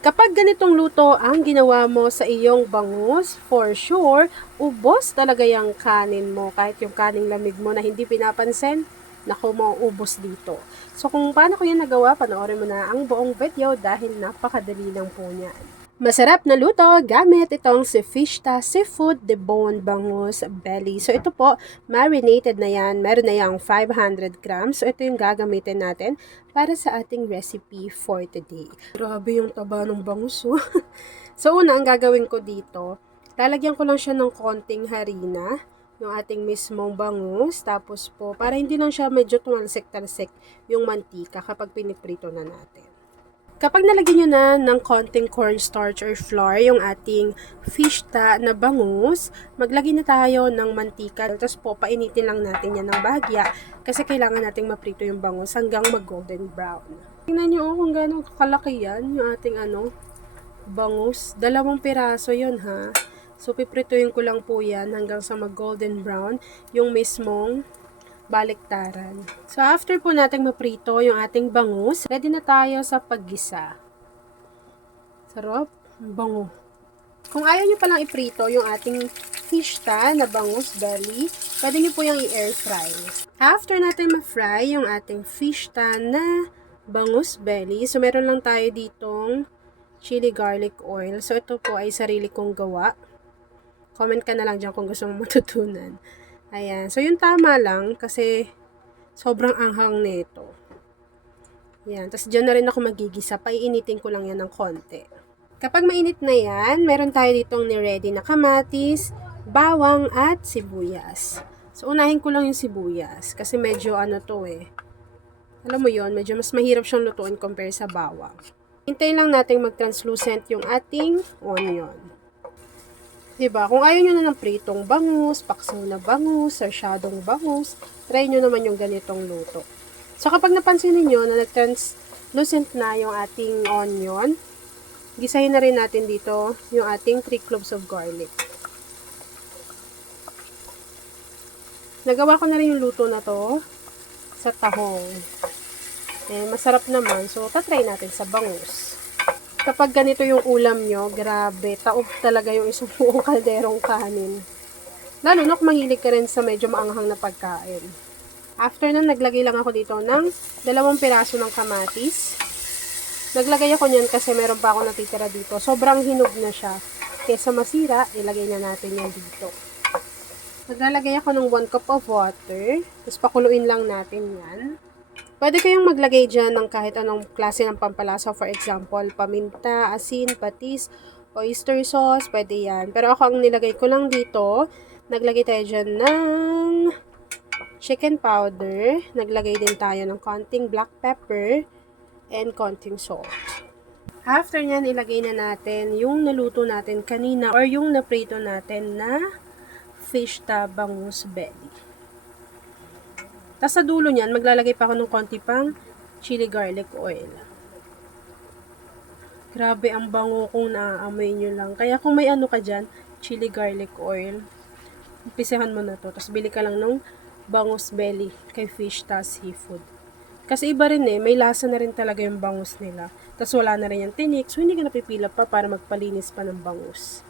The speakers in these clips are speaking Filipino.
Kapag ganitong luto ang ginawa mo sa iyong bangus, for sure, ubos talaga yung kanin mo. Kahit yung kaning lamig mo na hindi pinapansin, naku, mauubos dito. So kung paano ko yan nagawa, panoorin mo na ang buong video dahil napakadali lang po niyan. Masarap na luto gamit itong si Fishta Seafood Debone Bangus Belly. So ito po, marinated na yan. Meron na yung 500 grams. So ito yung gagamitin natin para sa ating recipe for today. Grabe yung taba ng bangus. Oh. So una, ang gagawin ko dito, lalagyan ko lang siya ng konting harina, yung ating mismong bangus. Tapos po, para hindi lang siya medyo tumalsik-talsik yung mantika kapag piniprito na natin. Kapag nalagyan nyo na ng konting cornstarch or flour yung ating fishta na bangus, maglagay na tayo ng mantika. Tapos po, painitin lang natin yan ng bahagya kasi kailangan nating maprito yung bangus hanggang mag-golden brown. Tingnan nyo kung gano'ng kalaki yan, yung ating bangus. 2 piraso yun ha. So, piprituin ko lang po yan hanggang sa mag-golden brown yung mismong baliktaran. So, after po natin maprito yung ating bangus, ready na tayo sa paggisa. Sarap, bango. Kung ayaw nyo palang iprito yung ating fishta na bangus belly, pwede nyo po yung i-air fry. After natin ma-fry yung ating fishta na bangus belly, so meron lang tayo ditong chili garlic oil. So, ito po ay sarili kong gawa. Comment ka na lang dyan kung gusto mo matutunan. Ayan. So, yung tama lang kasi sobrang anghang nito. Ayan. Tapos, dyan na rin ako magigisa. Paiinitin ko lang yan ng konti. Kapag mainit na yan, meron tayo ditong ni-ready na kamatis, bawang, at sibuyas. So, unahin ko lang yung sibuyas. Kasi medyo to Alam mo yon, medyo mas mahirap siyang lutuin compare sa bawang. Hintayin lang natin mag-translucent yung ating onion. Diba? Kung ayaw nyo na ng pritong bangus, paksaw na bangus, sarsyadong bangus, try nyo naman yung ganitong luto. So, kapag napansin niyo na nag-translucent na yung ating onion, gisahin na rin natin dito yung ating 3 cloves of garlic. Nagawa ko na rin yung luto na to sa tahong. Masarap naman. So, tatry natin sa bangus. Kapag ganito yung ulam nyo, grabe, taob talaga yung isang buong kalderong kanin. Lalo na kung mahilig ka rin sa medyo maanghang na pagkain. After nun, naglagay lang ako dito ng 2 piraso ng kamatis. Naglagay ako niyan kasi meron pa ako natitira dito. Sobrang hinog na siya. Kesa masira, ilagay na natin yan dito. Naglalagay ako ng 1 cup of water. Tapos pakuluin lang natin yan. Pwede kayong maglagay dyan ng kahit anong klase ng pampalasa. For example, paminta, asin, patis, oyster sauce, pwede yan. Pero ako ang nilagay ko lang dito, naglagay tayo dyan ng chicken powder. Naglagay din tayo ng konting black pepper and konting salt. After nyan, ilagay na natin yung naluto natin kanina or yung naprito natin na fishta bangus belly. Tapos sa dulo niyan, maglalagay pa ako ng konti pang chili garlic oil. Grabe ang bango kung naaamoy nyo lang. Kaya kung may ka dyan, chili garlic oil, umpisahan mo na to. Tapos bili ka lang ng bangus belly kay Fishta Seafood. Kasi iba rin may lasa na rin talaga yung bangus nila. Tapos wala na rin yung tinik, so hindi ka napipila pa para magpalinis pa ng bangus.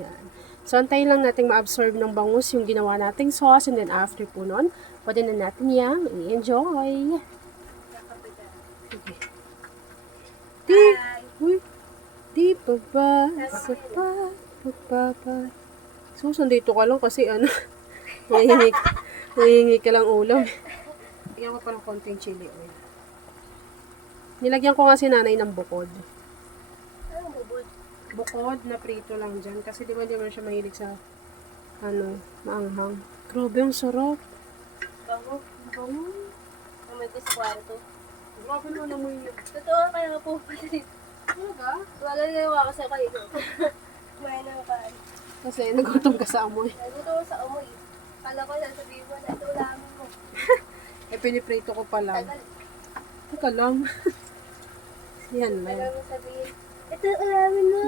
Yan. So, antayin lang natin ma-absorb ng bangus yung ginawa nating sauce. And then, after po nun, pwede na natin yung i-enjoy. Okay. Di pa ba sa pagpapa. Susundito ka lang kasi mahihingi ka lang ulam. Lagyan ko pa ng konting chili oil. Nilagyan ko nga si nanay ng bukod. Bukod na prito lang dyan. Kasi di ba siya mahilig sa maanghang. Grabe, ang sarap. Bango. Bango. May kwarto. Grabe naman naman yun. Totoo kaya po pala. Talaga? Wala nagawa ko sa kayo. May naman. Kasi nagutom ka sa amoy. Nagutom sa amoy. Kala ko sasabihin mo na ito ulamin mo. Piniprito ko pa lang. Tagal. Teka lang. Yan lang. Kala mo sabihin, ito ulamin mo.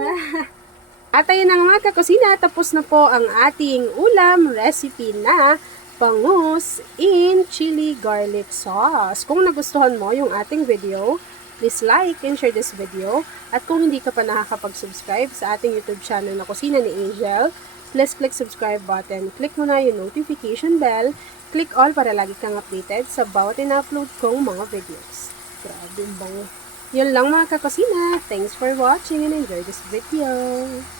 At ayun na nga kakusina, tapos na po ang ating ulam recipe na bangus in chili garlic sauce. Kung nagustuhan mo yung ating video, Please like and share this video. At kung hindi ka pa nakakapag-subscribe sa ating YouTube channel na Kusina ni Angel, please click subscribe button. Click mo na yung notification bell. Click all para lagi kang updated sa bawat in-upload kong mga videos. Grabe yung bango. Yun lang mga kakusina. Thanks for watching and enjoy this video.